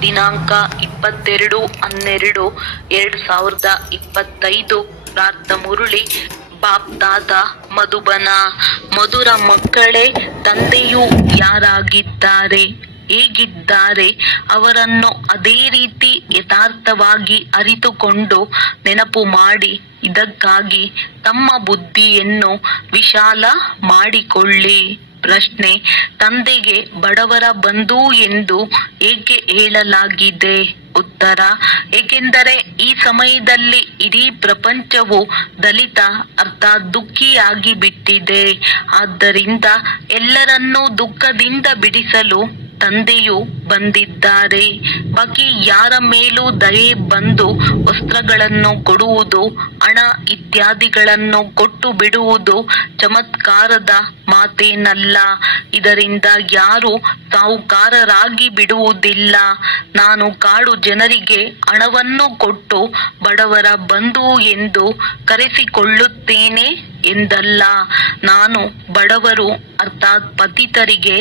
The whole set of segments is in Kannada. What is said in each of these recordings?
ದಿನಾಂಕ 22/12/2025 ಪ್ರಾರ್ಥ ಮುರಳಿ ಬಾಪ್ ದಾದ ಮಧುಬನ. ಮಧುರ ಮಕ್ಕಳೇ, ತಂದೆಯು ಯಾರಾಗಿದ್ದಾರೆ, ಹೇಗಿದ್ದಾರೆ ಅವರನ್ನು ಅದೇ ರೀತಿ ಯಥಾರ್ಥವಾಗಿ ಅರಿತುಕೊಂಡು ನೆನಪು ಮಾಡಿ ಇದಕ್ಕಾಗಿ ತಮ್ಮ ಬುದ್ಧಿಯನ್ನು ವಿಶಾಲ ಮಾಡಿಕೊಳ್ಳಿ. ಪ್ರಶ್ನೆ: ತಂದೆಗೆ ಬಡವರ ಬಂಧು ಎಂದು ಏಕೆ ಹೇಳಲಾಗಿದೆ? ಉತ್ತರ: ಏಕೆಂದರೆ ಈ ಸಮಯದಲ್ಲಿ ಇಡೀ ಪ್ರಪಂಚವು ದಲಿತ ಅರ್ಥಾತ್ ದುಃಖಿಯಾಗಿ ಬಿಟ್ಟಿದೆ. ಆದ್ದರಿಂದ ಎಲ್ಲರನ್ನೂ ದುಃಖದಿಂದ ಬಿಡಿಸಲು ತಂದೆಯು ಬಂದಿದ್ದಾರೆ. ಬಾಕಿ ಯಾರ ಮೇಲೂ ದಯೆ ಬಂದು ವಸ್ತ್ರಗಳನ್ನು ಕೊಡುವುದು, ಹಣ ಇತ್ಯಾದಿಗಳನ್ನು ಕೊಟ್ಟು ಬಿಡುವುದು ಚಮತ್ಕಾರದ ಮಾತೇನಲ್ಲ. ಇದರಿಂದ ಯಾರು ಸಾಹುಕಾರರಾಗಿ ಬಿಡುವುದಿಲ್ಲ. ನಾನು ಕಾಡು ಜನರಿಗೆ ಹಣವನ್ನು ಕೊಟ್ಟು ಬಡವರ ಬಂಧು ಎಂದು ಕರೆಸಿಕೊಳ್ಳುತ್ತೇನೆ ಎಂದಲ್ಲ. ನಾನು ಬಡವರು ಅರ್ಥಾತ್ ಪತಿತರಿಗೆ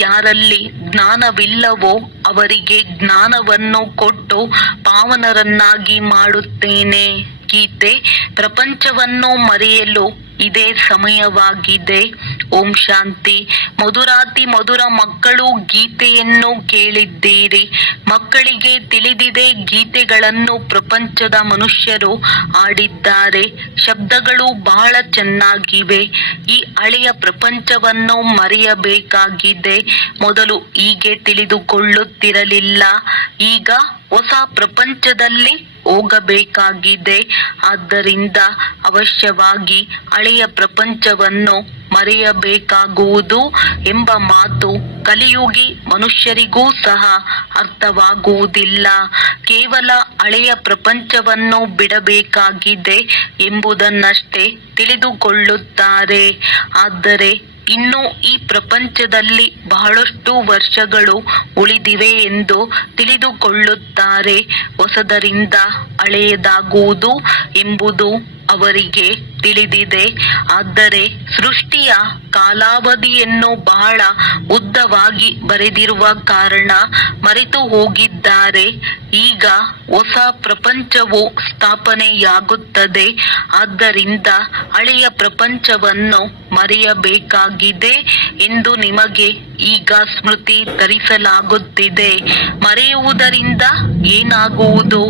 ಯಾರಲ್ಲಿ ಜ್ಞಾನವಿಲ್ಲವೋ ಅವರಿಗೆ ಜ್ಞಾನವನ್ನು ಕೊಟ್ಟು ಪಾವನರನ್ನಾಗಿ ಮಾಡುತ್ತೇನೆ. ಗೀತೆ: ಪ್ರಪಂಚವನ್ನು ಮರೆಯಲು ಇದೇ ಸಮಯವಾಗಿದೆ. ಓಂ ಶಾಂತಿ. ಮಧುರಾತಿ ಮಧುರ ಮಕ್ಕಳು, ಗೀತೆಯನ್ನು ಕೇಳಿದ್ದೀರಿ. ಮಕ್ಕಳಿಗೆ ತಿಳಿದಿದೆ, ಗೀತೆಗಳನ್ನು ಪ್ರಪಂಚದ ಮನುಷ್ಯರು ಆಡಿದ್ದಾರೆ. ಶಬ್ದಗಳು ಬಹಳ ಚೆನ್ನಾಗಿವೆ. ಈ ಹಳೆಯ ಪ್ರಪಂಚವನ್ನು ಮರೆಯಬೇಕಾಗಿದೆ. ಮೊದಲು ಹೀಗೆ ತಿಳಿದುಕೊಳ್ಳುತ್ತಿರಲಿಲ್ಲ. ಈಗ ಹೊಸ ಪ್ರಪಂಚದಲ್ಲಿ ಹೋಗಬೇಕಾಗಿದೆ. ಆದ್ದರಿಂದ ಅವಶ್ಯವಾಗಿ ಹಳೆಯ ಪ್ರಪಂಚವನ್ನು ಮರೆಯಬೇಕಾಗುವುದು ಎಂಬ ಮಾತು ಕಲಿಯುಗಿ ಮನುಷ್ಯರಿಗೂ ಸಹ ಅರ್ಥವಾಗುವುದಿಲ್ಲ. ಕೇವಲ ಹಳೆಯ ಪ್ರಪಂಚವನ್ನು ಬಿಡಬೇಕಾಗಿದೆ ಎಂಬುದನ್ನಷ್ಟೇ ತಿಳಿದುಕೊಳ್ಳುತ್ತಾರೆ. ಆದರೆ ಇನ್ನು ಈ ಪ್ರಪಂಚದಲ್ಲಿ ಬಹಳಷ್ಟು ವರ್ಷಗಳು ಉಳಿದಿವೆ ಎಂದು ತಿಳಿದುಕೊಳ್ಳುತ್ತಾರೆ. ಹೊಸದರಿಂದ ಹಳೆಯದಾಗುವುದು ಎಂಬುದು ಅವರಿಗೆ ತಿಳಿದಿದೆ. ಆದರೆ ಸೃಷ್ಟಿಯ ಕಾಲಾವಧಿಯನ್ನು ಬಹಳ ಉದ್ದವಾಗಿ ಬರೆದಿರುವ ಕಾರಣ ಮರೆತು ಹೋಗಿದ್ದಾರೆ. ಈಗ ಹೊಸ ಪ್ರಪಂಚವು ಸ್ಥಾಪನೆಯಾಗುತ್ತದೆ. ಆದ್ದರಿಂದ ಹಳೆಯ ಪ್ರಪಂಚವನ್ನು ಮರೆಯಬೇಕಾಗಿದೆ ಎಂದು ನಿಮಗೆ ಈಗ ಸ್ಮೃತಿ ತರಿಸಲಾಗುತ್ತಿದೆ. ಮರೆಯುವುದರಿಂದ ಏನಾಗುವುದು?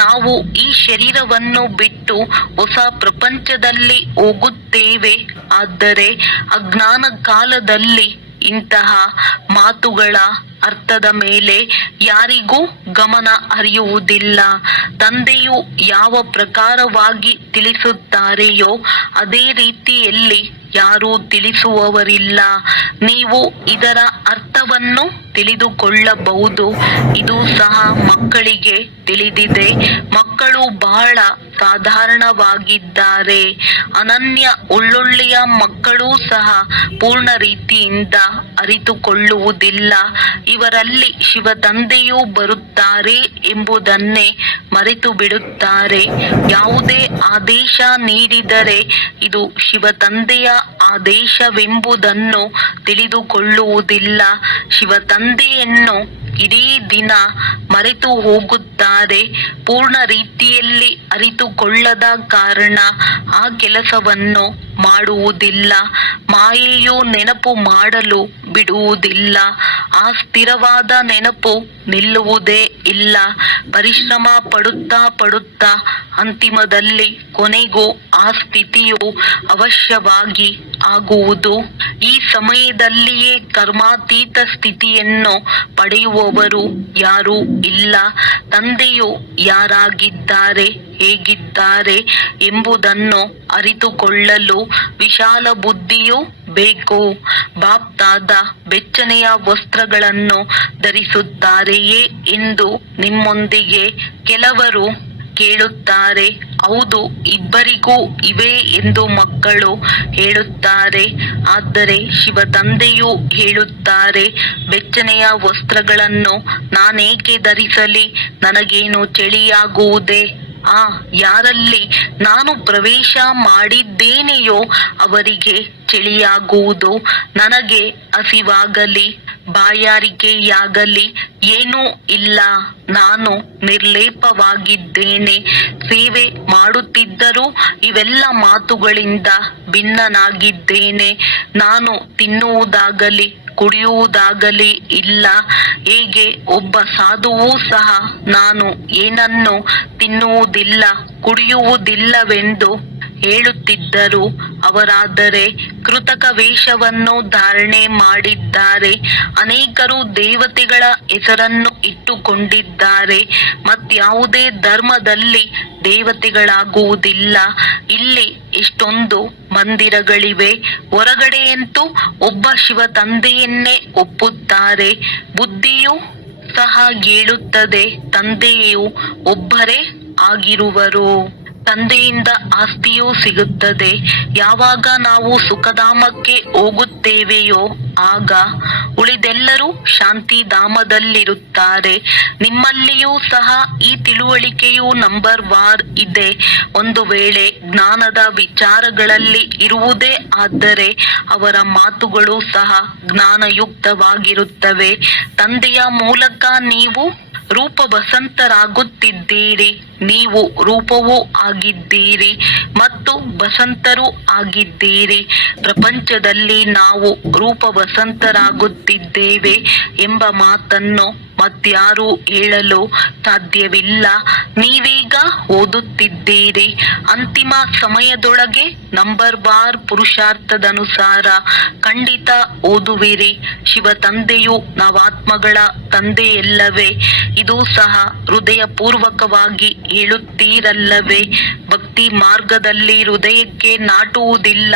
ನಾವು ಈ ಶರೀರವನ್ನು ಬಿಟ್ಟು ಹೊಸ ಪ್ರಪಂಚದಲ್ಲಿ ಹೋಗುತ್ತೇವೆ. ಆದರೆ ಅಜ್ಞಾನ ಕಾಲದಲ್ಲಿ ಇಂತಹ ಮಾತುಗಳ ಅರ್ಥದ ಮೇಲೆ ಯಾರಿಗೂ ಗಮನ ಹರಿಯುವುದಿಲ್ಲ. ತಂದೆಯು ಯಾವ ಪ್ರಕಾರವಾಗಿ ತಿಳಿಸುತ್ತಾರೆಯೋ ಅದೇ ರೀತಿಯಲ್ಲಿ ಯಾರೂ ತಿಳಿಸುವವರಿಲ್ಲ. ನೀವು ಇದರ ಅರ್ಥವನ್ನು ತಿಳಿದುಕೊಳ್ಳಬಹುದು. ಇದು ಸಹ ಮಕ್ಕಳಿಗೆ ತಿಳಿದಿದೆ. ಮಕ್ಕಳು ಬಹಳ ಸಾಧಾರಣವಾಗಿದ್ದಾರೆ. ಅನನ್ಯ ಒಳ್ಳೊಳ್ಳೆಯ ಮಕ್ಕಳೂ ಸಹ ಪೂರ್ಣ ರೀತಿಯಿಂದ ಅರಿತುಕೊಳ್ಳುವುದಿಲ್ಲ. ಇವರಲ್ಲಿ ಶಿವ ತಂದೆಯೂ ಬರುತ್ತಾರೆ ಎಂಬುದನ್ನೇ ಮರೆತು ಬಿಡುತ್ತಾರೆ. ಯಾವುದೇ ಆದೇಶ ನೀಡಿದರೆ ಇದು ಶಿವ ತಂದೆಯ ಆದೇಶವೆಂಬುದನ್ನು ತಿಳಿದುಕೊಳ್ಳುವುದಿಲ್ಲ. ಶಿವ ತಂದೆಯನ್ನು ಇಡೀ ದಿನ ಮರೆತು ಹೋಗುತ್ತಾರೆ. ಪೂರ್ಣ ರೀತಿಯಲ್ಲಿ ಅರಿತುಕೊಳ್ಳದ ಕಾರಣ ಆ ಕೆಲಸವನ್ನು ಮಾಡುವುದಿಲ್ಲ. ಮಾಯೆಯು ನೆನಪು ಮಾಡಲು ಬಿಡುವುದಿಲ್ಲ. ಆ ಸ್ಥಿರವಾದ ನೆನಪು ನಿಲ್ಲುವುದೇ ಇಲ್ಲ. ಪರಿಶ್ರಮ ಪಡುತ್ತಾ ಅಂತಿಮದಲ್ಲಿ ಕೊನೆಗೂ ಆ ಸ್ಥಿತಿಯು ಅವಶ್ಯವಾಗಿ ಆಗುವುದು. ಈ ಸಮಯದಲ್ಲಿಯೇ ಕರ್ಮಾತೀತ ಸ್ಥಿತಿಯನ್ನು ಪಡೆಯುವವರು ಯಾರೂ ಇಲ್ಲ. ತಂದೆಯು ಯಾರಾಗಿದ್ದಾರೆ, ಹೇಗಿದ್ದಾರೆ ಎಂಬುದನ್ನು ಅರಿತುಕೊಳ್ಳಲು ವಿಶಾಲ ಬುದ್ಧಿಯು ಬೇಕು. ಬಾಪ್ ದಾದ ಬೆಚ್ಚನೆಯ ವಸ್ತ್ರಗಳನ್ನು ಧರಿಸುತ್ತಾರೆಯೇ ಎಂದು ನಿಮ್ಮೊಂದಿಗೆ ಕೆಲವರು ಕೇಳುತ್ತಾರೆ. ಹೌದು, ಇಬ್ಬರಿಗೂ ಇವೆ ಎಂದು ಮಕ್ಕಳು ಹೇಳುತ್ತಾರೆ. ಆದರೆ ಶಿವ ತಂದೆಯು ಹೇಳುತ್ತಾರೆ, ಬೆಚ್ಚನೆಯ ವಸ್ತ್ರಗಳನ್ನು ನಾನೇಕೆ ಧರಿಸಲಿ? ನನಗೇನು ಚಳಿಯಾಗುವುದೇ? ಯಾರಲ್ಲಿ ನಾನು ಪ್ರವೇಶ ಮಾಡಿದ್ದೇನೆಯೋ ಅವರಿಗೆ ಚಳಿಯಾಗುವುದು. ನನಗೆ ಹಸಿವಾಗಲಿ ಬಾಯಾರಿಕೆಯಾಗಲಿ ಏನೂ ಇಲ್ಲ. ನಾನು ನಿರ್ಲೇಪವಾಗಿದ್ದೇನೆ. ಸೇವೆ ಮಾಡುತ್ತಿದ್ದರೂ ಇವೆಲ್ಲ ಮಾತುಗಳಿಂದ ಭಿನ್ನನಾಗಿದ್ದೇನೆ. ನಾನು ತಿನ್ನುವುದಾಗಲಿ ಕುಡಿಯುವುದಾಗಲಿ ಇಲ್ಲ. ಹೇಗೆ ಒಬ್ಬ ಸಾಧುವೂ ಸಹ ನಾನು ಏನನ್ನು ತಿನ್ನುವುದಿಲ್ಲ ಕುಡಿಯುವುದಿಲ್ಲವೆಂದು ಹೇಳುತ್ತಿದ್ದರು. ಅವರಾದರೆ ಕೃತಕ ವೇಷವನ್ನು ಧಾರಣೆ ಮಾಡಿದ್ದಾರೆ. ಅನೇಕರು ದೇವತೆಗಳ ಹೆಸರನ್ನು ಇಟ್ಟುಕೊಂಡಿದ್ದಾರೆ. ಮತ್ಯಾವುದೇ ಧರ್ಮದಲ್ಲಿ ದೇವತೆಗಳಾಗುವುದಿಲ್ಲ. ಇಲ್ಲಿ ಎಷ್ಟೊಂದು ಮಂದಿರಗಳಿವೆ. ಹೊರಗಡೆಯಂತೂ ಒಬ್ಬ ಶಿವ ತಂದೆಯನ್ನೇ ಒಪ್ಪುತ್ತಾರೆ. ಬುದ್ಧಿಯು ಸಹ ಹೇಳುತ್ತದೆ, ತಂದೆಯು ಒಬ್ಬರೇ ಆಗಿರುವರು. ತಂದೆಯಿಂದ ಆಸ್ತಿಯೂ ಸಿಗುತ್ತದೆ. ಯಾವಾಗ ನಾವು ಸುಖಧಾಮಕ್ಕೆ ಹೋಗುತ್ತೇವೆಯೋ ಆಗ ಉಳಿದೆಲ್ಲರೂ ಶಾಂತಿಧಾಮದಲ್ಲಿರುತ್ತಾರೆ. ನಿಮ್ಮಲ್ಲಿಯೂ ಸಹ ಈ ತಿಳುವಳಿಕೆಯು ನಂಬರ್ ವಾರ್ ಇದೆ. ಒಂದು ವೇಳೆ ಜ್ಞಾನದ ವಿಚಾರಗಳಲ್ಲಿ ಇರುವುದೇ ಆದರೆ ಅವರ ಮಾತುಗಳು ಸಹ ಜ್ಞಾನಯುಕ್ತವಾಗಿರುತ್ತವೆ. ತಂದೆಯ ಮೂಲಕ ನೀವು ರೂಪಬಸಂತರಾಗುತ್ತಿದ್ದೀರಿ. ನೀವು ರೂಪವೂ ಆಗಿದ್ದೀರಿ ಮತ್ತು ಬಸಂತರೂ ಆಗಿದ್ದೀರಿ. ಪ್ರಪಂಚದಲ್ಲಿ ನಾವು ರೂಪಬಸಂತರಾಗುತ್ತಿದ್ದೇವೆ ಎಂಬ ಮಾತನ್ನು ಮತ್ಯಾರೂ ಹೇಳಲು ಸಾಧ್ಯವಿಲ್ಲ. ನೀವೀಗ ಓದುತ್ತಿದ್ದೀರಿ. ಅಂತಿಮ ಸಮಯದೊಳಗೆ ನಂಬರ್ ವಾರ್ ಪುರುಷಾರ್ಥದನುಸಾರ ಖಂಡಿತ ಓದುವಿರಿ. ಶಿವ ತಂದೆಯು ನಾವಾತ್ಮಗಳ ತಂದೆಯಲ್ಲವೇ? ಇದು ಸಹ ಹೃದಯಪೂರ್ವಕವಾಗಿ ಹೇಳುತ್ತೀರಲ್ಲವೇ? ಭಕ್ತಿ ಮಾರ್ಗದಲ್ಲಿ ಹೃದಯಕ್ಕೆ ನಾಟುವುದಿಲ್ಲ.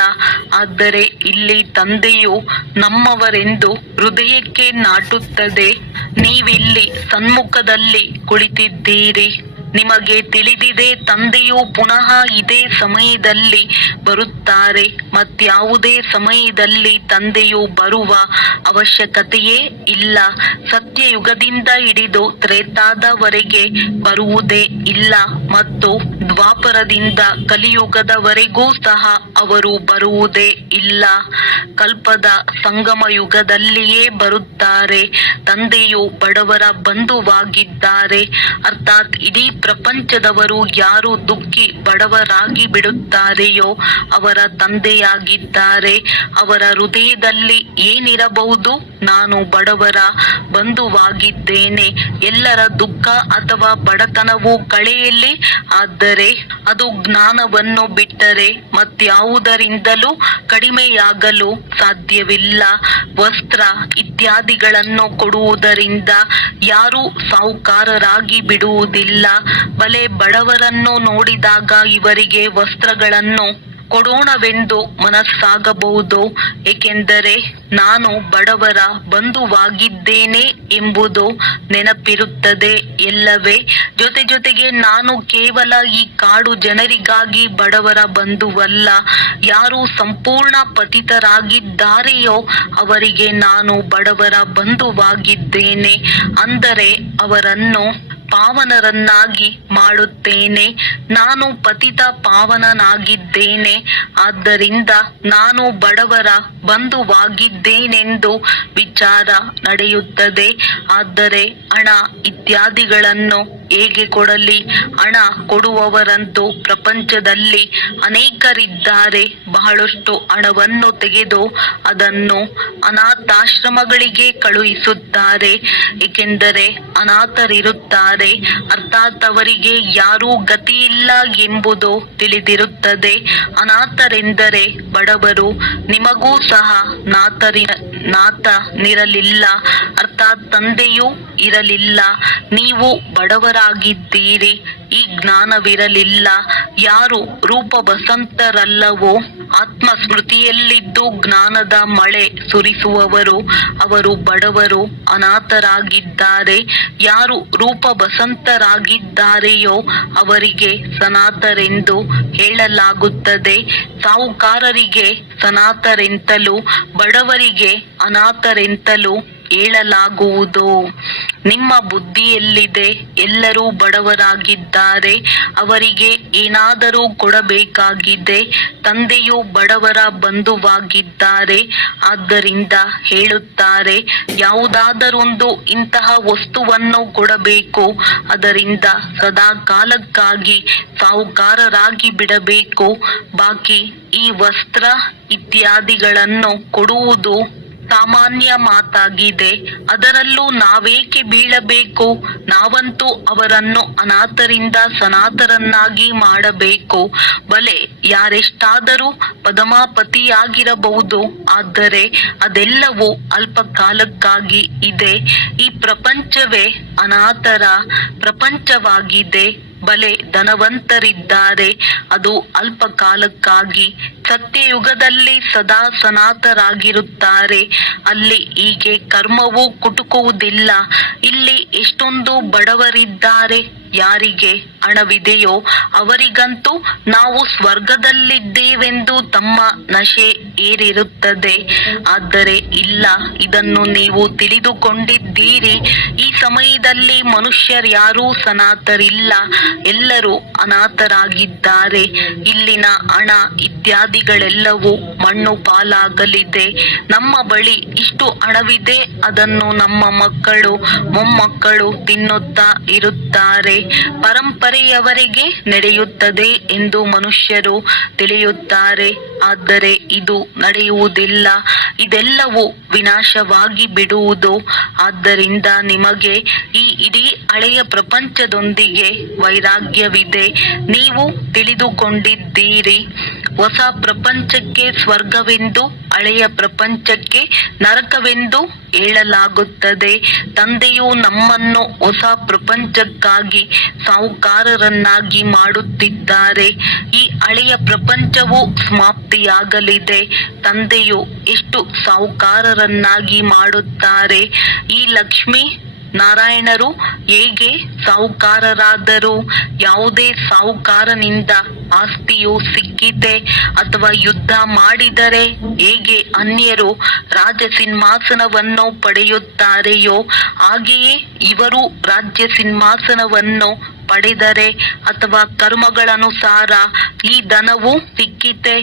ಆದರೆ ಇಲ್ಲಿ ತಂದೆಯು ನಮ್ಮವರೆಂದು ಹೃದಯಕ್ಕೆ ನಾಟುತ್ತದೆ. ನೀವಿಲ್ಲಿ ಸನ್ಮುಖದಲ್ಲಿ ಕುಳಿತಿದ್ದೀರಿ. ನಿಮಗೆ ತಿಳಿದಿದೆ, ತಂದೆಯು ಪುನಃ ಇದೇ ಸಮಯದಲ್ಲಿ ಬರುತ್ತಾರೆ. ಮತ್ಯಾವುದೇ ಸಮಯದಲ್ಲಿ ತಂದೆಯು ಬರುವ ಅವಶ್ಯಕತೆಯೇ ಇಲ್ಲ. ಸತ್ಯಯುಗದಿಂದ ಹಿಡಿದು ತ್ರೇತಾದವರೆಗೆ ಬರುವುದೇ ಇಲ್ಲ ಮತ್ತು ದ್ವಾಪರದಿಂದ ಕಲಿಯುಗದವರೆಗೂ ಸಹ ಅವರು ಬರುವುದೇ ಇಲ್ಲ. ಕಲ್ಪದ ಸಂಗಮ ಯುಗದಲ್ಲಿಯೇ ಬರುತ್ತಾರೆ. ತಂದೆಯು ಬಡವರ ಬಂಧುವಾಗಿದ್ದಾರೆ. ಅರ್ಥಾತ್ ಇಡೀ ಪ್ರಪಂಚದವರು ಯಾರು ದುಃಖಿ ಬಡವರಾಗಿ ಬಿಡುತ್ತಾರೆಯೋ ಅವರ ತಂದೆಯಾಗಿದ್ದಾರೆ. ಅವರ ಹೃದಯದಲ್ಲಿ ಏನಿರಬಹುದು? ನಾನು ಬಡವರ ಬಂಧುವಾಗಿದ್ದೇನೆ. ಎಲ್ಲರ ದುಃಖ ಅಥವಾ ಬಡತನವು ಕಳೆಯಲಿ. ಆದರೆ ಅದು ಜ್ಞಾನವನ್ನು ಬಿಟ್ಟರೆ ಮತ್ಯಾವುದರಿಂದಲೂ ಕಡಿಮೆಯಾಗಲು ಸಾಧ್ಯವಿಲ್ಲ. ವಸ್ತ್ರ ಇತ್ಯಾದಿಗಳನ್ನು ಕೊಡುವುದರಿಂದ ಯಾರೂ ಸಾಹುಕಾರರಾಗಿ ಬಿಡುವುದಿಲ್ಲ. ಬಲೆ ಬಡವರನ್ನು ನೋಡಿದಾಗ ಇವರಿಗೆ ವಸ್ತ್ರಗಳನ್ನು ಕೊಡೋಣವೆಂದು ಮನಸ್ಸಾಗಬಹುದು. ಏಕೆಂದರೆ ನಾನು ಬಡವರ ಬಂಧುವಾಗಿದ್ದೇನೆ ಎಂಬುದು ನೆನಪಿರುತ್ತದೆ ಎಲ್ಲವೇ? ಜೊತೆಗೆ ನಾನು ಕೇವಲ ಈ ಕಾಡು ಜನರಿಗಾಗಿ ಬಡವರ ಬಂಧುವಲ್ಲ. ಯಾರು ಸಂಪೂರ್ಣ ಪತಿತರಾಗಿದ್ದಾರೆಯೋ ಅವರಿಗೆ ನಾನು ಬಡವರ ಬಂಧುವಾಗಿದ್ದೇನೆ. ಅಂದರೆ ಅವರನ್ನು ಪಾವನರನ್ನಾಗಿ ಮಾಡುತ್ತೇನೆ. ನಾನು ಪತಿತ ಪಾವನನಾಗಿದ್ದೇನೆ. ಆದ್ದರಿಂದ ನಾನು ಬಡವರ ಬಂಧುವಾಗಿದ್ದೇನೆಂದು ವಿಚಾರ ನಡೆಯುತ್ತದೆ. ಆದರೆ ಹಣ ಇತ್ಯಾದಿಗಳನ್ನು ಹೇಗೆ ಕೊಡಲಿ? ಹಣ ಕೊಡುವವರಂತೂ ಪ್ರಪಂಚದಲ್ಲಿ ಅನೇಕರಿದ್ದಾರೆ. ಬಹಳಷ್ಟು ಹಣವನ್ನು ತೆಗೆದು ಅದನ್ನು ಅನಾಥಾಶ್ರಮಗಳಿಗೆ ಕಳುಹಿಸುತ್ತಾರೆ. ಏಕೆಂದರೆ ಅನಾಥರಿರುತ್ತಾರೆ. ಅರ್ಥಾತ್ ಅವರಿಗೆ ಯಾರೂ ಗತಿಯಿಲ್ಲ ಎಂಬುದು ತಿಳಿದಿರುತ್ತದೆ. ಅನಾಥರೆಂದರೆ ಬಡವರು. ನಿಮಗೂ ಸಹ ನಾಥನಿರಲಿಲ್ಲ. ಅರ್ಥಾತ್ ತಂದೆಯೂ ಇರಲಿಲ್ಲ. ನೀವು ಬಡವರಾಗಿದ್ದೀರಿ. ಈ ಜ್ಞಾನವಿರಲಿಲ್ಲ. ಯಾರು ರೂಪಬಸಂತರಲ್ಲವೋ ಆತ್ಮ ಸ್ಮೃತಿಯಲ್ಲಿದ್ದು ಜ್ಞಾನದ ಮಳೆ ಸುರಿಸುವವರು ಅವರು ಬಡವರು, ಅನಾಥರಾಗಿದ್ದಾರೆ. ಯಾರು ರೂಪಬಸಂತರಾಗಿದ್ದಾರೆಯೋ ಅವರಿಗೆ ಸನಾತರೆಂದು ಹೇಳಲಾಗುತ್ತದೆ. ಸಾಹುಕಾರರಿಗೆ ಸನಾತರೆಂತಲೂ ಬಡವರಿಗೆ ಅನಾಥರೆಂತಲೂ ಹೇಳಲಾಗುವುದು. ನಿಮ್ಮ ಬುದ್ಧಿಯೆಲ್ಲಿದೆ? ಎಲ್ಲರೂ ಬಡವರಾಗಿದ್ದಾರೆ, ಅವರಿಗೆ ಏನಾದರೂ ಕೊಡಬೇಕಾಗಿದೆ. ತಂದೆಯು ಬಡವರ ಬಂಧುವಾಗಿದ್ದಾರೆ, ಆದ್ದರಿಂದ ಹೇಳುತ್ತಾರೆ, ಯಾವುದಾದರೊಂದು ಇಂತಹ ವಸ್ತುವನ್ನು ಕೊಡಬೇಕು, ಅದರಿಂದ ಸದಾ ಕಾಲಕ್ಕಾಗಿ ಸಾಹುಕಾರರಾಗಿ ಬಿಡಬೇಕು. ಬಾಕಿ ಈ ವಸ್ತ್ರ ಇತ್ಯಾದಿಗಳನ್ನು ಕೊಡುವುದು ಸಾಮಾನ್ಯ ಮಾತಾಗಿದೆ. ಅದರಲ್ಲೂ ನಾವೇಕೆ ಬೀಳಬೇಕು? ನಾವಂತೂ ಅವರನ್ನು ಅನಾಥರಿಂದ ಸನಾತರನ್ನಾಗಿ ಮಾಡಬೇಕು. ಬಲೆ ಯಾರೆಷ್ಟಾದರೂ ಪದಮಾಪತಿಯಾಗಿರಬಹುದು, ಆದರೆ ಅದೆಲ್ಲವೂ ಅಲ್ಪ ಕಾಲಕ್ಕಾಗಿ ಇದೆ. ಈ ಪ್ರಪಂಚವೇ ಅನಾಥರ ಪ್ರಪಂಚವಾಗಿದೆ. ಬಲೆ ಧನವಂತರಿದ್ದಾರೆ, ಅದು ಅಲ್ಪ ಕಾಲಕ್ಕಾಗಿ. ಸತ್ಯಯುಗದಲ್ಲಿ ಸದಾ ಸನಾತರಾಗಿರುತ್ತಾರೆ. ಅಲ್ಲಿ ಹೀಗೆ ಕರ್ಮವು ಕುಟುಕುವುದಿಲ್ಲ. ಇಲ್ಲಿ ಎಷ್ಟೊಂದು ಬಡವರಿದ್ದಾರೆ. ಯಾರಿಗೆ ಹಣವಿದೆಯೋ ಅವರಿಗಂತೂ ನಾವು ಸ್ವರ್ಗದಲ್ಲಿದ್ದೇವೆಂದು ತಮ್ಮ ನಶೆ ಏರಿರುತ್ತದೆ. ಆದರೆ ಇಲ್ಲ, ಇದನ್ನು ನೀವು ತಿಳಿದುಕೊಂಡಿದ್ದೀರಿ. ಈ ಸಮಯದಲ್ಲಿ ಮನುಷ್ಯರ್ಯಾರೂ ಸನಾತರಿಲ್ಲ, ಎಲ್ಲರೂ ಅನಾಥರಾಗಿದ್ದಾರೆ. ಇಲ್ಲಿನ ಹಣ ಇತ್ಯಾದಿಗಳೆಲ್ಲವೂ ಮಣ್ಣು ಪಾಲಾಗಲಿದೆ. ನಮ್ಮ ಬಳಿ ಇಷ್ಟು ಹಣವಿದೆ, ಅದನ್ನು ನಮ್ಮ ಮಕ್ಕಳು ಮೊಮ್ಮಕ್ಕಳು ತಿನ್ನುತ್ತಾ ಇರುತ್ತಾರೆ. ಪರಂಪರೆಯವರೆಗೆ ನಡೆಯುತ್ತದೆ ಎಂದು ಮನುಷ್ಯರು ತಿಳಿಯುತ್ತಾರೆ, ಆದರೆ ಇದು ನಡೆಯುವುದಿಲ್ಲ. ಇದೆಲ್ಲವೂ ವಿನಾಶವಾಗಿ ಬಿಡುವುದು. ಆದ್ದರಿಂದ ನಿಮಗೆ ಈ ಇಡೀ ಹಳೆಯ ಪ್ರಪಂಚದೊಂದಿಗೆ ವೈರಾಗ್ಯವಿದೆ. ನೀವು ತಿಳಿದುಕೊಂಡಿದ್ದೀರಿ, ಹೊಸ ಪ್ರಪಂಚಕ್ಕೆ ಸ್ವರ್ಗವೆಂದು, ಹಳೆಯ ಪ್ರಪಂಚಕ್ಕೆ ನರಕವೆಂದು ಹೇಳಲಾಗುತ್ತದೆ. ತಂದೆಯು ನಮ್ಮನ್ನು ಹೊಸ ಪ್ರಪಂಚಕ್ಕಾಗಿ ಸಾಹುಕಾರರನ್ನಾಗಿ ಮಾಡುತ್ತಿದ್ದಾರೆ. ಈ ಹಳೆಯ ಪ್ರಪಂಚವು ಸಮಾಪ್ತಿಯಾಗಲಿದೆ. ತಂದೆಯು ಎಷ್ಟು ಸಾಹುಕಾರರನ್ನಾಗಿ ಮಾಡುತ್ತಾರೆ. ಈ ಲಕ್ಷ್ಮೀ ನಾರಾಯಣರು ಹೇಗೆ ಸಾಹುಕಾರರಾದರು? ಯಾವುದೇ ಸಾಹುಕಾರನಿಂದ ಆಸ್ತಿಯು ಸಿಕ್ಕಿತೆ ಅಥವಾ ಯುದ್ಧ ಮಾಡಿದರೆ ಹೇಗೆ ಅನ್ಯರು ರಾಜ್ಯ ಸಿಂಹಾಸನವನ್ನು ಪಡೆಯುತ್ತಾರೆಯೋ ಹಾಗೆಯೇ ಇವರು ರಾಜ್ಯ ಸಿಂಹಾಸನವನ್ನು ಪಡೆದರೆ ಅಥವಾ ಕರ್ಮಗಳನುಸಾರ ಈ ಧನವು ಸಿಕ್ಕಿತೆ.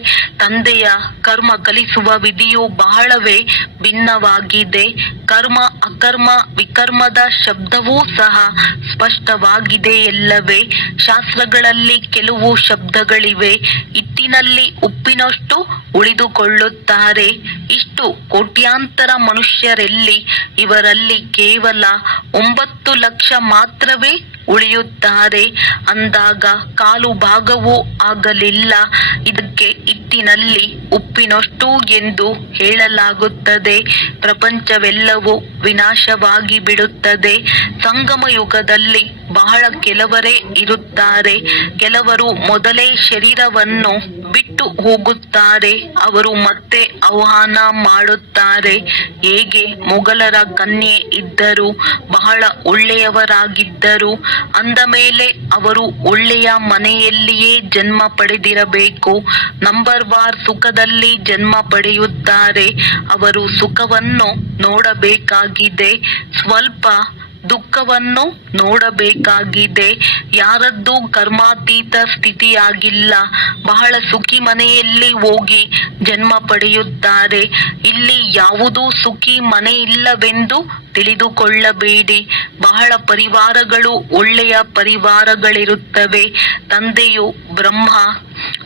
ತಂದೆಯ ಕರ್ಮ ಕಲಿಸುವ ವಿಧಿಯು ಬಹಳವೇ ಭಿನ್ನವಾಗಿದೆ. ಕರ್ಮ ಅಕರ್ಮ ವಿಕರ್ಮದ ಶಬ್ದವೂ ಸಹ ಸ್ಪಷ್ಟವಾಗಿದೆ ಎಲ್ಲವೇ. ಶಾಸ್ತ್ರಗಳಲ್ಲಿ ಕೆಲವು ಶಬ್ದಗಳಿವೆ. ಹಿಟ್ಟಿನಲ್ಲಿ ಉಪ್ಪಿನಷ್ಟು ಉಳಿದುಕೊಳ್ಳುತ್ತಾರೆ. ಇಷ್ಟು ಕೋಟ್ಯಾಂತರ ಮನುಷ್ಯರೆಲ್ಲಿ? ಇವರಲ್ಲಿ ಕೇವಲ 9 ಲಕ್ಷ ಮಾತ್ರವೇ ಉಳಿಯುತ್ತಾರೆ ಅಂದಾಗ ಕಾಲು ಭಾಗವೂ ಆಗಲಿಲ್ಲ. ಇದಕ್ಕೆ ಹಿಟ್ಟಿನಲ್ಲಿ ಉಪ್ಪಿನಷ್ಟು ಎಂದು ಹೇಳಲಾಗುತ್ತದೆ. ಪ್ರಪಂಚವೆಲ್ಲವೂ ವಿನಾಶವಾಗಿ ಬಿಡುತ್ತದೆ. ಸಂಗಮ ಯುಗದಲ್ಲಿ ಬಹಳ ಕೆಲವರೇ ಇರುತ್ತಾರೆ. ಕೆಲವರು ಮೊದಲೇ ಶರೀರವನ್ನು ಬಿಟ್ಟು ಹೋಗುತ್ತಾರೆ. ಅವರು ಮತ್ತೆ ಆಹ್ವಾನ ಮಾಡುತ್ತಾರೆ. ಹೇಗೆ ಮೊಘಲರ ಕನ್ಯೆ ಇದ್ದರು, ಬಹಳ ಒಳ್ಳೆಯವರಾಗಿದ್ದರು. ಅಂದ ಮೇಲೆ ಅವರು ಒಳ್ಳೆಯ ಮನೆಯಲ್ಲಿಯೇ ಜನ್ಮ ಪಡೆದಿರಬೇಕು. ನಂಬರ್ ವಾರ್ ಸುಖದಲ್ಲಿ ಜನ್ಮ ಪಡೆಯುತ್ತಾರೆ. ಅವರು ಸುಖವನ್ನು ನೋಡಬೇಕಾಗಿದೆ, ಸ್ವಲ್ಪ ದುಃಖವನ್ನು ನೋಡಬೇಕಾಗಿದೆ. ಯಾರದ್ದು ಕರ್ಮಾತೀತ ಸ್ಥಿತಿಯಾಗಿಲ್ಲ. ಬಹಳ ಸುಖಿ ಮನೆಯಲ್ಲಿ ಹೋಗಿ ಜನ್ಮ ಪಡೆಯುತ್ತಾರೆ. ಇಲ್ಲಿ ಯಾವುದೂ ಸುಖಿ ಮನೆ ಇಲ್ಲವೆಂದು ತಿಳಿದುಕೊಳ್ಳಬೇಡಿ. ಬಹಳ ಪರಿವಾರಗಳು ಒಳ್ಳೆಯ ಪರಿವಾರಗಳಿರುತ್ತವೆ. ತಂದೆಯು ಬ್ರಹ್ಮ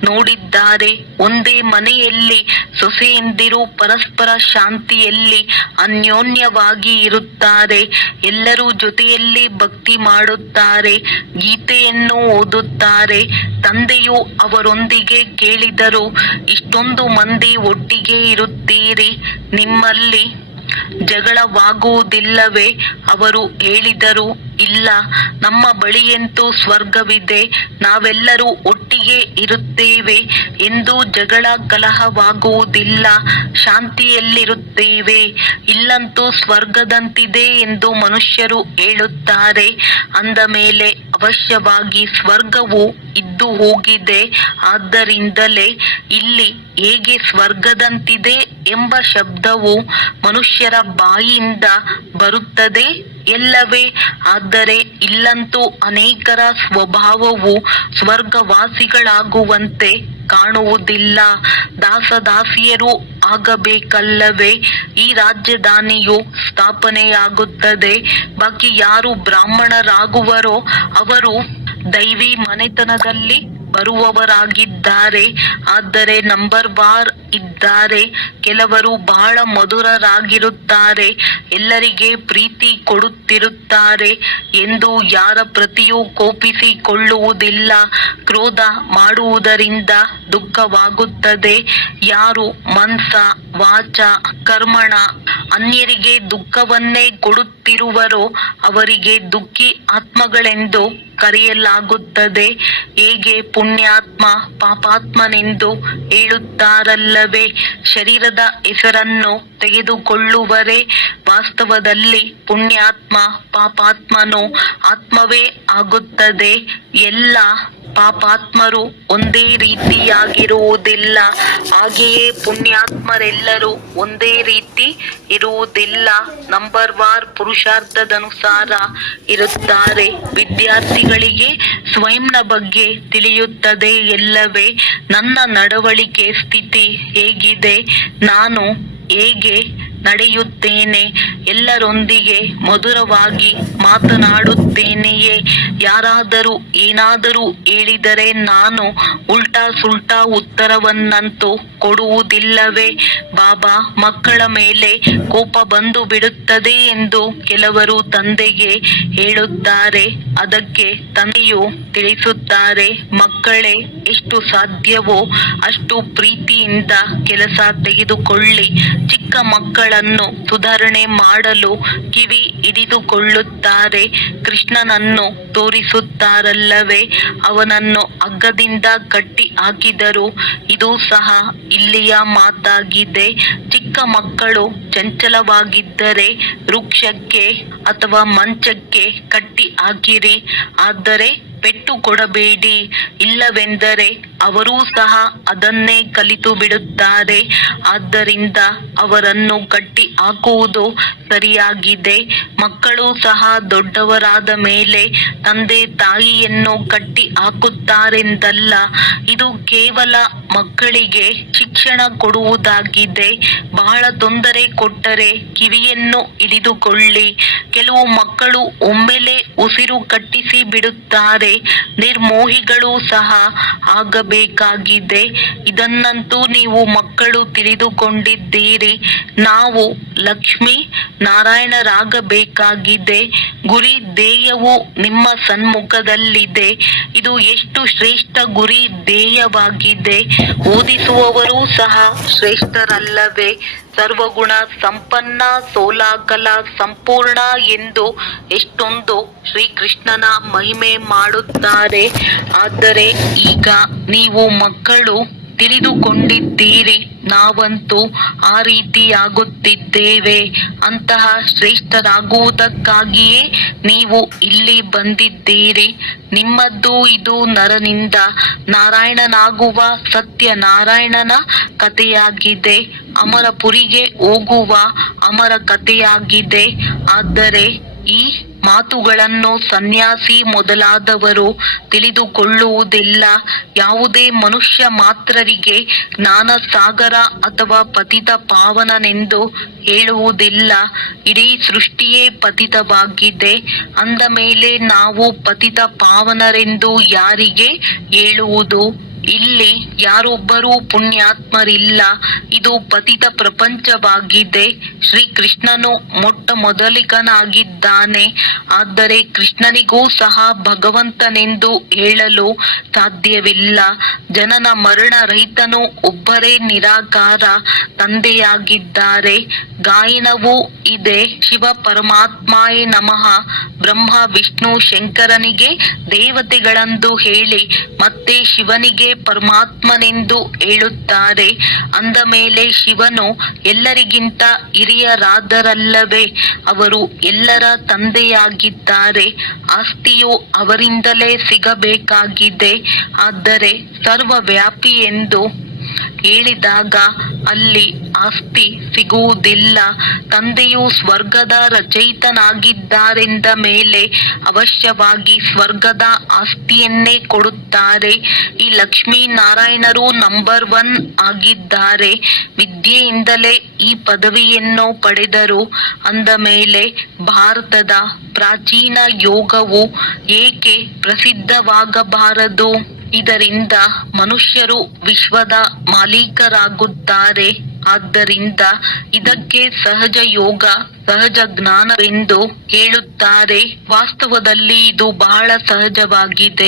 ನೋಡಿದ್ದಾರೆ. ಒಂದೇ ಮನೆಯಲ್ಲಿ ಸೊಸೆಯಂದಿರು ಪರಸ್ಪರ ಶಾಂತಿಯಲ್ಲಿ ಅನ್ಯೋನ್ಯವಾಗಿ ಇರುತ್ತಾರೆ. ಎಲ್ಲರೂ ಜೊತೆಯಲ್ಲಿ ಭಕ್ತಿ ಮಾಡುತ್ತಾರೆ, ಗೀತೆಯನ್ನು ಓದುತ್ತಾರೆ. ತಂದೆಯು ಅವರೊಂದಿಗೆ ಕೇಳಿದರು, ಇಷ್ಟೊಂದು ಮಂದಿ ಒಟ್ಟಿಗೆ ಇರುತ್ತೀರಿ, ನಿಮ್ಮಲ್ಲಿ ಜಗಳವಾಗುವುದಿಲ್ಲವೇ? ಅವರು ಹೇಳಿದರು, ಇಲ್ಲ, ನಮ್ಮ ಬಳಿಯಂತೂ ಸ್ವರ್ಗವಿದೆ, ನಾವೆಲ್ಲರೂ ಒಟ್ಟಿಗೆ ಇರುತ್ತೇವೆ ಎಂದು ಜಗಳ ಕಲಹವಾಗುವುದಿಲ್ಲ, ಶಾಂತಿಯಲ್ಲಿರುತ್ತೇವೆ. ಇಲ್ಲಂತೂ ಸ್ವರ್ಗದಂತಿದೆ ಎಂದು ಮನುಷ್ಯರು ಹೇಳುತ್ತಾರೆ. ಅಂದ ಮೇಲೆ ಅವಶ್ಯವಾಗಿ ಸ್ವರ್ಗವು ಇದ್ದು ಹೋಗಿದೆ. ಆದ್ದರಿಂದಲೇ ಇಲ್ಲಿ ಹೇಗೆ ಸ್ವರ್ಗದಂತಿದೆ ಎಂಬ ಶಬ್ದವು ಮನುಷ್ಯರ ಬಾಯಿಯಿಂದ ಬರುತ್ತದೆ ಎಲ್ಲವೇ. ಆದರೆ ಇಲ್ಲಂತೂ ಅನೇಕರ ಸ್ವಭಾವವು ಸ್ವರ್ಗವಾಸಿಗಳಾಗುವಂತೆ ಕಾಣುವುದಿಲ್ಲ. ದಾಸದಾಸಿಯರು ಆಗಬೇಕಲ್ಲವೇ ಈ ರಾಜಧಾನಿಯು ಸ್ಥಾಪನೆಯಾಗುತ್ತದೆ. ಬಾಕಿ ಯಾರು ಬ್ರಾಹ್ಮಣರಾಗುವರೋ ಅವರು ದೈವಿ ಮನೆತನದಲ್ಲಿ ಬರುವವರಾಗಿದ್ದಾರೆ. ಆದರೆ ನಂಬರ್ ವಾರ್ ಇದ್ದಾರೆ. ಕೆಲವರು ಬಹಳ ಮಧುರರಾಗಿರುತ್ತಾರೆ, ಎಲ್ಲರಿಗೆ ಪ್ರೀತಿ ಕೊಡುತ್ತಿರುತ್ತಾರೆ ಎಂದು ಯಾರ ಪ್ರತಿಯೂ ಕೋಪಿಸಿಕೊಳ್ಳುವುದಿಲ್ಲ. ಕ್ರೋಧ ಮಾಡುವುದರಿಂದ ದುಃಖವಾಗುತ್ತದೆ. ಯಾರು ಮನಸ ವಾಚ ಕರ್ಮಣ ಅನ್ಯರಿಗೆ ದುಃಖವನ್ನೇ ಕೊಡುತ್ತಿರುವರೋ ಅವರಿಗೆ ದುಃಖಿ ಆತ್ಮಗಳೆಂದು ಕರೆಯಲಾಗುತ್ತದೆ. ಹೇಗೆ ಪುಣ್ಯಾತ್ಮ ಪಾಪಾತ್ಮನೆಂದು ಹೇಳುತ್ತಾರಲ್ಲವೇ, ಶರೀರದ ಹೆಸರನ್ನು ತೆಗೆದುಕೊಳ್ಳುವರೆ, ವಾಸ್ತವದಲ್ಲಿ ಪುಣ್ಯಾತ್ಮ ಪಾಪಾತ್ಮನು ಆತ್ಮವೇ ಆಗುತ್ತದೆ. ಎಲ್ಲ ಪಾಪಾತ್ಮರು ಒಂದೇ ರೀತಿಯಾಗಿರುವುದಿಲ್ಲ, ಹಾಗೆಯೇ ಪುಣ್ಯಾತ್ಮರೆಲ್ಲರೂ ಒಂದೇ ರೀತಿ ಇರುವುದಿಲ್ಲ. ನಂಬರ್ ವಾರ್ ಪುರುಷಾರ್ಥದನುಸಾರ ಇರುತ್ತಾರೆ. ವಿದ್ಯಾರ್ಥಿಗಳಿಗೆ ಸ್ವಯಂನ ಬಗ್ಗೆ ತಿಳಿಯುತ್ತದೆ ಎಲ್ಲವೇ. ನನ್ನ ನಡವಳಿಕೆ ಸ್ಥಿತಿ ಹೇಗಿದೆ, ನಾನು ಹೇಗೆ ನಡೆಯುತ್ತೇನೆ, ಎಲ್ಲರೊಂದಿಗೆ ಮಧುರವಾಗಿ ಮಾತನಾಡುತ್ತೇನೆಯೇ, ಯಾರಾದರೂ ಏನಾದರೂ ಹೇಳಿದರೆ ನಾನು ಉಲ್ಟಾ ಸುಲ್ಟಾ ಉತ್ತರವನ್ನಂತೂ ಕೊಡುವುದಿಲ್ಲವೇ. ಬಾಬಾ, ಮಕ್ಕಳ ಮೇಲೆ ಕೋಪ ಬಂದು ಬಿಡುತ್ತದೆ ಎಂದು ಕೆಲವರು ತಂದೆಗೆ ಹೇಳುತ್ತಾರೆ. ಅದಕ್ಕೆ ತಂದೆಯು ತಿಳಿಸುತ್ತಾರೆ, ಮಕ್ಕಳೇ, ಎಷ್ಟು ಸಾಧ್ಯವೋ ಅಷ್ಟು ಪ್ರೀತಿಯಿಂದ ಕೆಲಸ ತೆಗೆದುಕೊಳ್ಳಿ. ಚಿಕ್ಕ ಮಕ್ಕಳನ್ನು ಸುಧಾರಣೆ ಮಾಡಲು ಕಿವಿ ಹಿಡಿದುಕೊಳ್ಳುತ್ತಾರೆ. ಕೃಷ್ಣನನ್ನು ತೋರಿಸುತ್ತಾರಲ್ಲವೇ, ಅವನನ್ನು ಹಗ್ಗದಿಂದ ಕಟ್ಟಿ ಹಾಕಿದರು. ಇದು ಸಹ ಇಲ್ಲಿಯ ಮಾತಾಗಿದೆ. ಚಿಕ್ಕ ಮಕ್ಕಳು ಚಂಚಲವಾಗಿದ್ದರೆ ವೃಕ್ಷಕ್ಕೆ ಅಥವಾ ಮಂಚಕ್ಕೆ ಕಟ್ಟಿ ಹಾಕಿರಿ, ಆದರೆ ಪೆಟ್ಟು ಕೊಡಬೇಡಿ. ಇಲ್ಲವೆಂದರೆ ಅವರೂ ಸಹ ಅದನ್ನೇ ಕಲಿತು ಬಿಡುತ್ತಾರೆ. ಆದ್ದರಿಂದ ಅವರನ್ನು ಕಟ್ಟಿ ಹಾಕುವುದು ಸರಿಯಾಗಿದೆ. ಮಕ್ಕಳು ಸಹ ದೊಡ್ಡವರಾದ ಮೇಲೆ ತಂದೆ ತಾಯಿಯನ್ನು ಕಟ್ಟಿ ಹಾಕುತ್ತಾರೆಂದಲ್ಲ. ಇದು ಕೇವಲ ಮಕ್ಕಳಿಗೆ ಶಿಕ್ಷಣ ಕೊಡುವುದಾಗಿದೆ. ಬಹಳ ತೊಂದರೆ ಕೊಟ್ಟರೆ ಕಿವಿಯನ್ನು ಹಿಡಿದುಕೊಳ್ಳಿ. ಕೆಲವು ಮಕ್ಕಳು ಒಮ್ಮೆಲೆ ಉಸಿರು ಕಟ್ಟಿಸಿ ಬಿಡುತ್ತಾರೆ. ನಿರ್ಮೋಹಿಗಳು ಸಹ ಆಗಬೇಕಾಗಿದೆ. ಇದನ್ನಂತೂ ನೀವು ಮಕ್ಕಳು ತಿಳಿದುಕೊಂಡಿದ್ದೀರಿ. ನಾವು ಲಕ್ಷ್ಮೀ ನಾರಾಯಣರಾಗಬೇಕಾಗಿದೆ. ಗುರಿ ಧ್ಯೇಯವು ನಿಮ್ಮ ಸನ್ಮುಖದಲ್ಲಿದೆ. ಇದು ಎಷ್ಟು ಶ್ರೇಷ್ಠ ಗುರಿ ಧ್ಯೇಯವಾಗಿದೆ. ಓದಿಸುವವರೂ ಸಹ ಶ್ರೇಷ್ಠರಲ್ಲವೇ. ಸರ್ವಗುಣ ಸಂಪನ್ನ ಸೋಲಾಕಲ ಸಂಪೂರ್ಣ ಎಂದು ಎಷ್ಟೊಂದು ಶ್ರೀಕೃಷ್ಣನ ಮಹಿಮೆ ಮಾಡುತ್ತಾರೆ. ಆದರೆ ಈಗ ನೀವು ಮಕ್ಕಳು ತಿಳಿದುಕೊಂಡಿದ್ದೀರಿ, ನಾವಂತೂ ಆ ರೀತಿಯಾಗುತ್ತಿದ್ದೇವೆ. ಅಂತಹ ಶ್ರೇಷ್ಠರಾಗುವುದಕ್ಕಾಗಿಯೇ ನೀವು ಇಲ್ಲಿ ಬಂದಿದ್ದೀರಿ. ನಿಮ್ಮದ್ದು ಇದು ನರನಿಂದ ನಾರಾಯಣನಾಗುವ ಸತ್ಯನಾರಾಯಣನ ಕಥೆಯಾಗಿದೆ. ಅಮರಪುರಿಗೆ ಹೋಗುವ ಅಮರ ಕಥೆಯಾಗಿದೆ. ಆದರೆ ಈ ಮಾತುಗಳನ್ನು ಸನ್ಯಾಸಿ ಮೊದಲಾದವರು ತಿಳಿದುಕೊಳ್ಳುವುದಿಲ್ಲ. ಯಾವುದೇ ಮನುಷ್ಯ ಮಾತ್ರರಿಗೆ ಜ್ಞಾನಸಾಗರ ಅಥವಾ ಪತಿತ ಪಾವನನೆಂದು ಹೇಳುವುದಿಲ್ಲ. ಇಡೀ ಸೃಷ್ಟಿಯೇ ಪತಿತವಾಗಿದೆ. ಅಂದ ಮೇಲೆ ನಾವು ಪತಿತ ಪಾವನರೆಂದು ಯಾರಿಗೆ ಹೇಳುವುದು? ಇಲ್ಲಿ ಯಾರೊಬ್ಬರೂ ಪುಣ್ಯಾತ್ಮರಿಲ್ಲ. ಇದು ಪತಿತ ಪ್ರಪಂಚವಾಗಿದೆ. ಶ್ರೀಕೃಷ್ಣನು ಮೊಟ್ಟ ಮೊದಲಿಗನಾಗಿದ್ದಾನೆ. ಆದರೆ ಕೃಷ್ಣನಿಗೂ ಸಹ ಭಗವಂತನೆಂದು ಹೇಳಲು ಸಾಧ್ಯವಿಲ್ಲ. ಜನನ ಮರಣ ರಹಿತನು ಒಬ್ಬರೇ ನಿರಾಕಾರ ತಂದೆಯಾಗಿದ್ದಾರೆ. ಗಾಯನವೂ ಇದೆ. ಶಿವ ಪರಮಾತ್ಮಾಯೇ ನಮಃ. ಬ್ರಹ್ಮ ವಿಷ್ಣು ಶಂಕರನಿಗೆ ದೇವತೆಗಳೆಂದು ಹೇಳಿ ಮತ್ತೆ ಶಿವನಿಗೆ ಪರಮಾತ್ಮನೆಂದು ಹೇಳುತ್ತಾರೆ. ಅಂದ ಮೇಲೆ ಶಿವನು ಎಲ್ಲರಿಗಿಂತ ಹಿರಿಯರಾದರಲ್ಲವೇ? ಅವರು ಎಲ್ಲರ ತಂದೆಯಾಗಿದ್ದಾರೆ. ಆಸ್ತಿಯು ಅವರಿಂದಲೇ ಸಿಗಬೇಕಾಗಿದೆ. ಆದರೆ ಸರ್ವವ್ಯಾಪಿ ಎಂದು ಹೇಳಿದಾಗ ಅಲ್ಲಿ ಆಸ್ತಿ ಸಿಗುವುದಿಲ್ಲ. ತಂದೆಯು ಸ್ವರ್ಗದ ರಚಯಿತನಾಗಿದ್ದಾರೆಂದ ಮೇಲೆ ಅವಶ್ಯವಾಗಿ ಸ್ವರ್ಗದ ಆಸ್ತಿಯನ್ನೇ ಕೊಡುತ್ತಾರೆ. ಈ ಲಕ್ಷ್ಮೀನಾರಾಯಣರು ನಂಬರ್ 1 ಆಗಿದ್ದಾರೆ. ವಿದ್ಯೆಯಿಂದಲೇ ಈ ಪದವಿಯನ್ನು ಪಡೆದರು. ಅಂದ ಮೇಲೆ ಭಾರತದ ಪ್ರಾಚೀನ ಯೋಗವು ಏಕೆ ಪ್ರಸಿದ್ಧವಾಗಬಾರದು? ಇದರಿಂದ ಮನುಷ್ಯರು ವಿಶ್ವದ ಮಾಲೀಕರಾಗುತ್ತಾರೆ. ಆದ್ದರಿಂದ ಇದಕ್ಕೆ ಸಹಜ ಯೋಗ, ಸಹಜ ಜ್ಞಾನವೆಂದು ಹೇಳುತ್ತಾರೆ. ವಾಸ್ತವದಲ್ಲಿ ಇದು ಬಹಳ ಸಹಜವಾಗಿದೆ.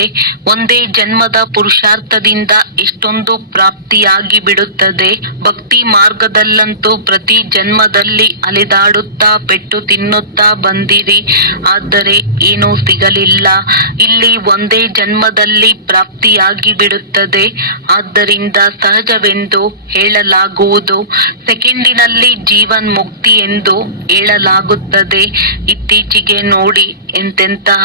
ಒಂದೇ ಜನ್ಮದ ಪುರುಷಾರ್ಥದಿಂದ ಎಷ್ಟೊಂದು ಪ್ರಾಪ್ತಿಯಾಗಿ ಬಿಡುತ್ತದೆ. ಭಕ್ತಿ ಮಾರ್ಗದಲ್ಲಂತೂ ಪ್ರತಿ ಜನ್ಮದಲ್ಲಿ ಅಲೆದಾಡುತ್ತಾ ಪೆಟ್ಟು ತಿನ್ನುತ್ತಾ ಬಂದಿರಿ, ಆದರೆ ಏನೂ ಸಿಗಲಿಲ್ಲ. ಇಲ್ಲಿ ಒಂದೇ ಜನ್ಮದಲ್ಲಿ ಪ್ರಾಪ್ತಿಯಾಗಿ ಬಿಡುತ್ತದೆ. ಆದ್ದರಿಂದ ಸಹಜವೆಂದು ಹೇಳಲಾಗುವುದು. ಸೆಕೆಂಡಿನಲ್ಲಿ ಜೀವನ್ ಮುಕ್ತಿ ಎಂದು ಹೇಳಲಾಗುತ್ತದೆ. ಇತ್ತೀಚೆಗೆ ನೋಡಿ ಎಂತೆಂತಹ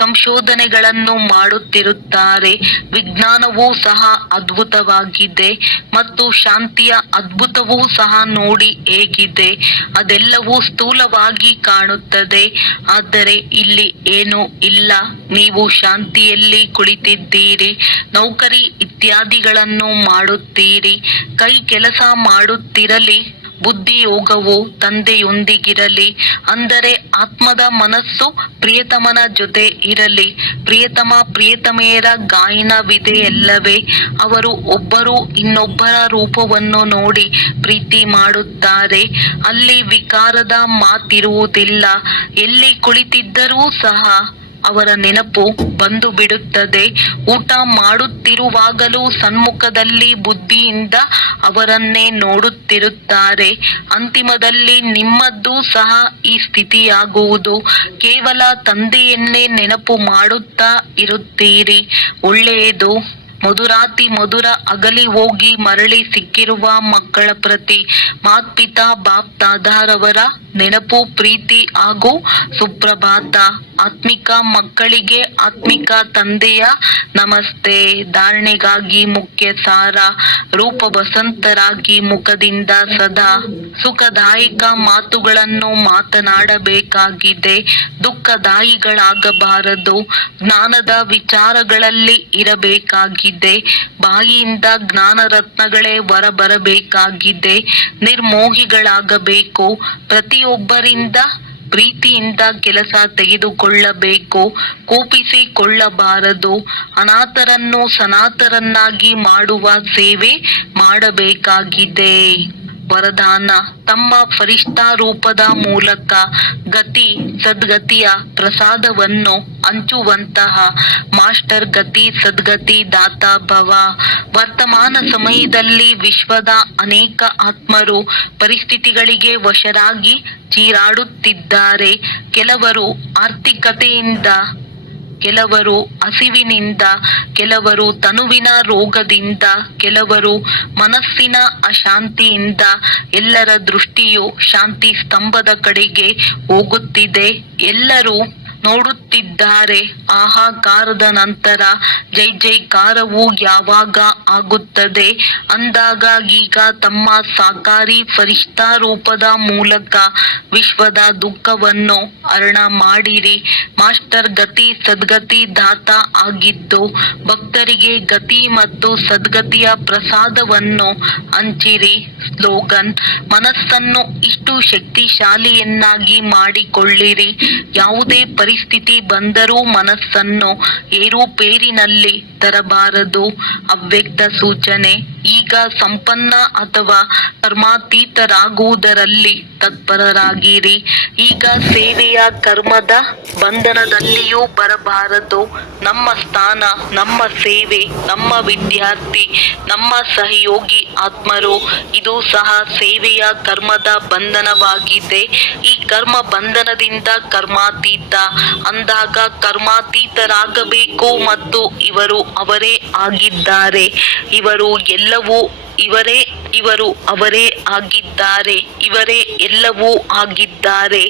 ಸಂಶೋಧನೆಗಳನ್ನು ಮಾಡುತ್ತಿರುತ್ತಾರೆ. ವಿಜ್ಞಾನವೂ ಸಹ ಅದ್ಭುತವಾಗಿದೆ ಮತ್ತು ಶಾಂತಿಯ ಅದ್ಭುತವೂ ಸಹ ನೋಡಿ ಹೇಗಿದೆ. ಅದೆಲ್ಲವೂ ಸ್ಥೂಲವಾಗಿ ಕಾಣುತ್ತದೆ. ಆದರೆ ಇಲ್ಲಿ ಏನೂ ಇಲ್ಲ. ನೀವು ಶಾಂತಿಯಲ್ಲಿ ಕುಳಿತಿದ್ದೀರಿ, ನೌಕರಿ ಇತ್ಯಾದಿಗಳನ್ನು ಮಾಡುತ್ತೀರಿ. ಕೈ ಕೆಲಸ ಮಾಡುತ್ತಿರಲಿ, ಬುದ್ಧಿಯೋಗವು ತಂದೆಯೊಂದಿಗಿರಲಿ. ಅಂದರೆ ಆತ್ಮದ ಮನಸ್ಸು ಪ್ರಿಯತಮನ ಜೊತೆ ಇರಲಿ. ಪ್ರಿಯತಮ ಪ್ರಿಯತಮೆಯರ ಗಾಯನವಿದೆಯಲ್ಲವೇ? ಅವರು ಒಬ್ಬರು ಇನ್ನೊಬ್ಬರ ರೂಪವನ್ನು ನೋಡಿ ಪ್ರೀತಿ ಮಾಡುತ್ತಾರೆ. ಅಲ್ಲಿ ವಿಕಾರದ ಮಾತಿರುವುದಿಲ್ಲ. ಎಲ್ಲಿ ಕುಳಿತಿದ್ದರೂ ಸಹ ಅವರ ನೆನಪು ಬಂದು ಬಿಡುತ್ತದೆ. ಊಟ ಮಾಡುತ್ತಿರುವಾಗಲೂ ಸನ್ಮುಖದಲ್ಲಿ ಬುದ್ಧಿಯಿಂದ ಅವರನ್ನೇ ನೋಡುತ್ತಿರುತ್ತಾರೆ. ಅಂತಿಮದಲ್ಲಿ ನಿಮ್ಮದ್ದು ಸಹ ಈ ಸ್ಥಿತಿಯಾಗುವುದು. ಕೇವಲ ತಂದೆಯನ್ನೇ ನೆನಪು ಮಾಡುತ್ತಾ ಇರುತ್ತೀರಿ. ಒಳ್ಳೆಯದು. ಮಧುರಾತಿ ಮಧುರ ಅಗಲಿ ಹೋಗಿ ಮರಳಿ ಸಿಕ್ಕಿರುವ ಮಕ್ಕಳ ಪ್ರತಿ ಮಾತ್ಪಿತಾ ಬಾಪ್ ದಾದಾರವರ ನೆನಪು, ಪ್ರೀತಿ ಹಾಗೂ ಸುಪ್ರಭಾತ. ಆತ್ಮಿಕ ಮಕ್ಕಳಿಗೆ ಆತ್ಮಿಕ ತಂದೆಯ ನಮಸ್ತೆ. ಧಾರಣೆಗಾಗಿ ಮುಖ್ಯ ಸಾರ. ರೂಪ ವಸಂತರಾಗಿ ಮುಖದಿಂದ ಸದಾ ಸುಖದಾಯಕ ಮಾತುಗಳನ್ನು ಮಾತನಾಡಬೇಕಾಗಿದೆ. ದುಃಖದಾಯಿಗಳಾಗಬಾರದು. ಜ್ಞಾನದ ವಿಚಾರಗಳಲ್ಲಿ ಇರಬೇಕಾಗಿದೆ. ಬಾಯಿಯಿಂದ ಜ್ಞಾನ ರತ್ನಗಳೇ ಹೊರಬರಬೇಕಾಗಿದೆ. ನಿರ್ಮೋಹಿಗಳಾಗಬೇಕು. ಪ್ರತಿಯೊಬ್ಬರಿಂದ ಪ್ರೀತಿಯಿಂದ ಕೆಲಸ ತೆಗೆದುಕೊಳ್ಳಬೇಕು. ಕೋಪಿಸಿಕೊಳ್ಳಬಾರದು. ಅನಾಥರನ್ನು ಸನಾತರನ್ನಾಗಿ ಮಾಡುವ ಸೇವೆ ಮಾಡಬೇಕಾಗಿದೆ. ವರದಾನ. ತಮ್ಮ ಫರಿಷ್ಠಾ ರೂಪದ ಮೂಲಕ ಗತಿ ಸದ್ಗತಿಯ ಪ್ರಸಾದವನ್ನು ಹಂಚುವಂತಹ ಮಾಸ್ಟರ್ ಗತಿ ಸದ್ಗತಿ ದಾತಾ ಭವ. ವರ್ತಮಾನ ಸಮಯದಲ್ಲಿ ವಿಶ್ವದ ಅನೇಕ ಆತ್ಮರು ಪರಿಸ್ಥಿತಿಗಳಿಗೆ ವಶರಾಗಿ ಚೀರಾಡುತ್ತಿದ್ದಾರೆ. ಕೆಲವರು ಆರ್ಥಿಕತೆಯಿಂದ, ಕೆಲವರು ಹಸಿವಿನಿಂದ, ಕೆಲವರು ತನುವಿನ ರೋಗದಿಂದ, ಕೆಲವರು ಮನಸ್ಸಿನ ಅಶಾಂತಿಯಿಂದ. ಎಲ್ಲರ ದೃಷ್ಟಿಯು ಶಾಂತಿ ಸ್ತಂಭದ ಕಡೆಗೆ ಹೋಗುತ್ತಿದೆ. ಎಲ್ಲರೂ ನೋಡುತ್ತಿದ್ದಾರೆ. ಆಹಾಕಾರದ ನಂತರ ಜೈ ಜೈಕಾರವು ಯಾವಾಗ ಆಗುತ್ತದೆ ಅಂದಾಗ ಈಗ ತಮ್ಮ ಸಾಕಾರಿ ಫರಿಷ್ಠಾ ರೂಪದ ಮೂಲಕ ವಿಶ್ವದ ದುಃಖವನ್ನು ಹರಣ ಮಾಡಿರಿ. ಮಾಸ್ಟರ್ ಗತಿ ಸದ್ಗತಿ ದಾತ ಆಗಿದ್ದು ಭಕ್ತರಿಗೆ ಗತಿ ಮತ್ತು ಸದ್ಗತಿಯ ಪ್ರಸಾದವನ್ನು ಹಂಚಿರಿ. ಸ್ಲೋಗನ್. ಮನಸ್ಸನ್ನು ಇಷ್ಟು ಶಕ್ತಿಶಾಲಿಯನ್ನಾಗಿ ಮಾಡಿಕೊಳ್ಳಿರಿ. ಯಾವುದೇ ಪರಿಸ್ಥಿತಿ ಬಂದರೂ ಮನಸ್ಸನ್ನು ಏರುಪೇರಿನಲ್ಲಿ ತರಬಾರದು. ಅವ್ಯಕ್ತ ಸೂಚನೆ: ಈಗ ಸಂಪನ್ನ ಅಥವಾ ಕರ್ಮಾತೀತರಾಗುವುದರಲ್ಲಿ ತತ್ಪರರಾಗಿರಿ. ಈಗ ಸೇವೆಯ ಕರ್ಮದ ಬಂಧನದಲ್ಲಿಯೂ ಬರಬಾರದು. ನಮ್ಮ ಸ್ಥಾನ, ನಮ್ಮ ಸೇವೆ, ನಮ್ಮ ವಿದ್ಯಾರ್ಥಿ, ನಮ್ಮ ಸಹಯೋಗಿ ಆತ್ಮರು, ಇದು ಸಹ ಸೇವೆಯ ಕರ್ಮದ ಬಂಧನವಾಗಿದೆ. ಈ ಕರ್ಮ ಬಂಧನದಿಂದ ಕರ್ಮಾತೀತ ಅಂದಾಗ ಕರ್ಮಾತೀತರಾಗಬೇಕು ಮತ್ತು ಇವರು ಅವರೇ ಆಗಿದ್ದಾರೆ. ಇವರು ಎಲ್ಲವೂ ಇವರೇ, ಇವರು ಅವರೇ ಆಗಿದ್ದಾರೆ. ಇವರೇ ಎಲ್ಲವೂ ಆಗಿದ್ದಾರೆ.